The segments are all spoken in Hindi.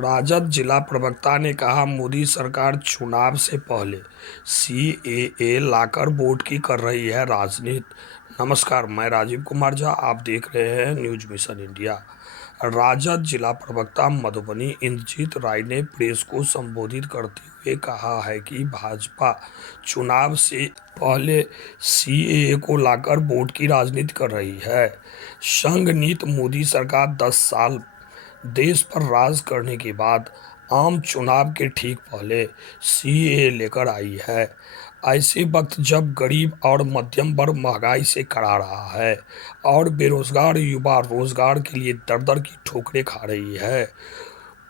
राजद जिला प्रवक्ता ने कहा, मोदी सरकार चुनाव से पहले सीएए लाकर वोट की कर रही है राजनीति। नमस्कार, मैं राजीव कुमार झा, आप देख रहे हैं न्यूज मिशन इंडिया। राजद जिला प्रवक्ता मधुबनी इंद्रजीत राय ने प्रेस को संबोधित करते हुए कहा है कि भाजपा चुनाव से पहले सीएए को लाकर वोट की राजनीति कर रही है। संघ नीति मोदी सरकार 10 साल देश पर राज करने के बाद आम चुनाव के ठीक पहले सीएए लेकर आई है। ऐसे वक्त जब गरीब और मध्यम वर्ग महंगाई से करा रहा है और बेरोजगार युवा रोजगार के लिए दर दर की ठोकरें खा रही है,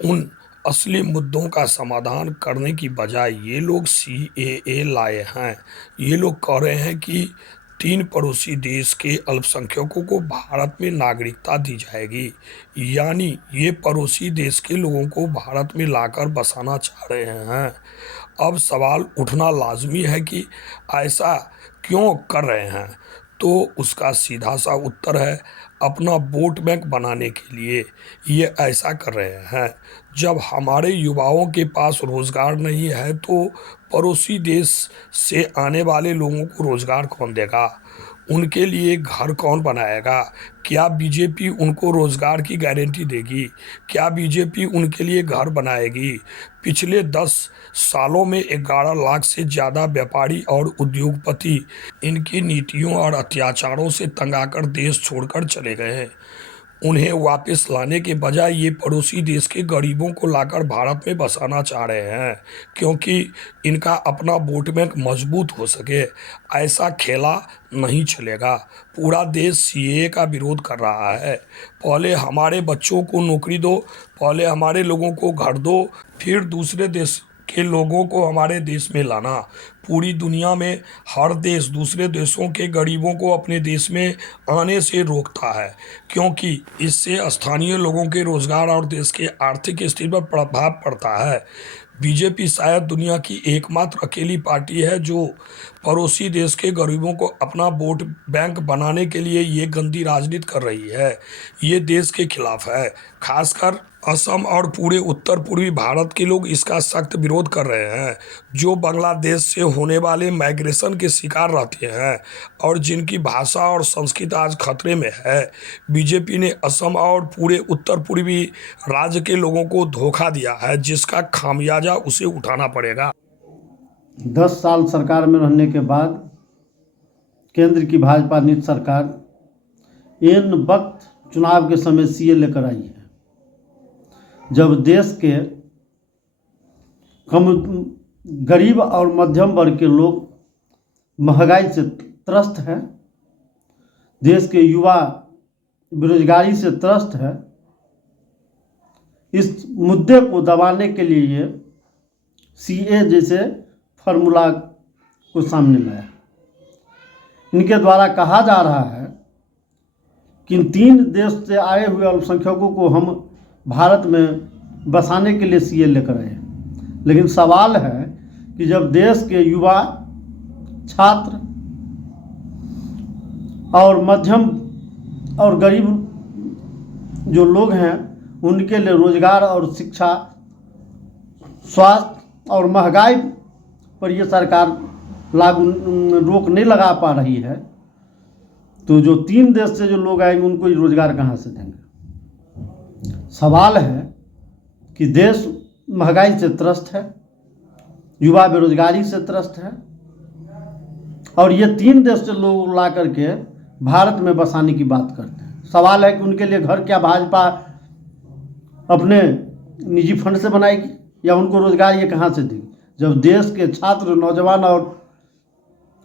उन असली मुद्दों का समाधान करने की बजाय ये लोग सीएए लाए हैं। ये लोग कह रहे हैं कि 3 पड़ोसी देश के अल्पसंख्यकों को भारत में नागरिकता दी जाएगी, यानी ये पड़ोसी देश के लोगों को भारत में लाकर बसाना चाह रहे हैं। अब सवाल उठना लाजमी है कि ऐसा क्यों कर रहे हैं, तो उसका सीधा सा उत्तर है, अपना वोट बैंक बनाने के लिए ये ऐसा कर रहे हैं। जब हमारे युवाओं के पास रोज़गार नहीं है तो पड़ोसी देश से आने वाले लोगों को रोज़गार कौन देगा? उनके लिए घर कौन बनाएगा? क्या बीजेपी उनको रोज़गार की गारंटी देगी? क्या बीजेपी उनके लिए घर बनाएगी? पिछले 10 सालों में 11 लाख से ज़्यादा व्यापारी और उद्योगपति इनकी नीतियों और अत्याचारों से तंग आकर देश छोड़कर चले गए हैं। उन्हें वापस लाने के बजाय ये पड़ोसी देश के गरीबों को लाकर भारत में बसाना चाह रहे हैं, क्योंकि इनका अपना वोट बैंक मजबूत हो सके। ऐसा खेला नहीं चलेगा। पूरा देश सीएए का विरोध कर रहा है। पहले हमारे बच्चों को नौकरी दो, पहले हमारे लोगों को घर दो, फिर दूसरे देश के लोगों को हमारे देश में लाना। पूरी दुनिया में हर देश दूसरे देशों के गरीबों को अपने देश में आने से रोकता है, क्योंकि इससे स्थानीय लोगों के रोजगार और देश के आर्थिक स्थिति पर प्रभाव पड़ता है। बीजेपी शायद दुनिया की एकमात्र अकेली पार्टी है जो पड़ोसी देश के गरीबों को अपना वोट बैंक बनाने के लिए ये गंदी राजनीति कर रही है। ये देश के खिलाफ है। खासकर असम और पूरे उत्तर पूर्वी भारत के लोग इसका सख्त विरोध कर रहे हैं, जो बांग्लादेश से होने वाले माइग्रेशन के शिकार रहते हैं और जिनकी भाषा और संस्कृति आज खतरे में है। बीजेपी ने असम और पूरे उत्तर पूर्वी राज्य के लोगों को धोखा दिया है, जिसका खामियाजा उसे उठाना पड़ेगा। 10 साल सरकार में रहने के बाद केंद्र की भाजपा नीति सरकार इन वक्त चुनाव के समय सीए लेकर आई है, जब देश के कम गरीब और मध्यम वर्ग के लोग महंगाई से त्रस्त हैं, देश के युवा बेरोजगारी से त्रस्त है। इस मुद्दे को दबाने के लिए ये सीए जैसे फार्मूला को सामने लाया। इनके द्वारा कहा जा रहा है कि इन 3 देश से आए हुए अल्पसंख्यकों को हम भारत में बसाने के लिए सीए लेकर आए। लेकिन सवाल है कि जब देश के युवा, छात्र और मध्यम और गरीब जो लोग हैं, उनके लिए रोजगार और शिक्षा, स्वास्थ्य और महंगाई पर यह सरकार रोक नहीं लगा पा रही है, तो जो 3 देश से जो लोग आएंगे उनको रोजगार कहाँ से देंगे? सवाल है कि देश महंगाई से त्रस्त है, युवा बेरोजगारी से त्रस्त है, और ये 3 देश से लोग ला करके भारत में बसाने की बात करते हैं। सवाल है कि उनके लिए घर क्या भाजपा अपने निजी फंड से बनाएगी या उनको रोजगार ये कहाँ से देगी? जब देश के छात्र, नौजवान और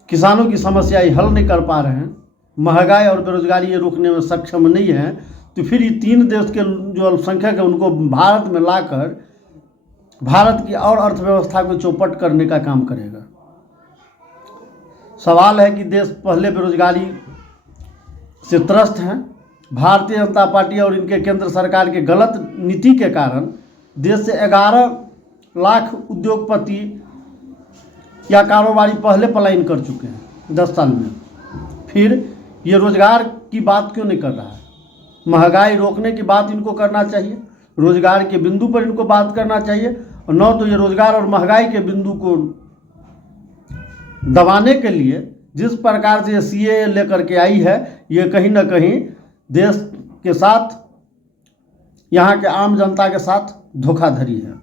किसानों की समस्याएं हल नहीं कर पा रहे हैं, महंगाई और बेरोजगारी ये रोकने में सक्षम नहीं है, तो फिर ये 3 देश के जो अल्पसंख्यक है उनको भारत में लाकर भारत की और अर्थव्यवस्था को चौपट करने का काम करेगा। सवाल है कि देश पहले बेरोजगारी से त्रस्त हैं। भारतीय जनता पार्टी और इनके केंद्र सरकार के गलत नीति के कारण देश से 11 लाख उद्योगपति या कारोबारी पहले पलायन कर चुके हैं 10 साल में। फिर ये रोजगार की बात क्यों नहीं कर रहा है? महंगाई रोकने की बात इनको करना चाहिए, रोजगार के बिंदु पर इनको बात करना चाहिए, और न तो ये रोजगार और महंगाई के बिंदु को दबाने के लिए जिस प्रकार से ये CAA लेकर के आई है, ये कहीं ना कहीं देश के साथ, यहाँ के आम जनता के साथ धोखाधड़ी है।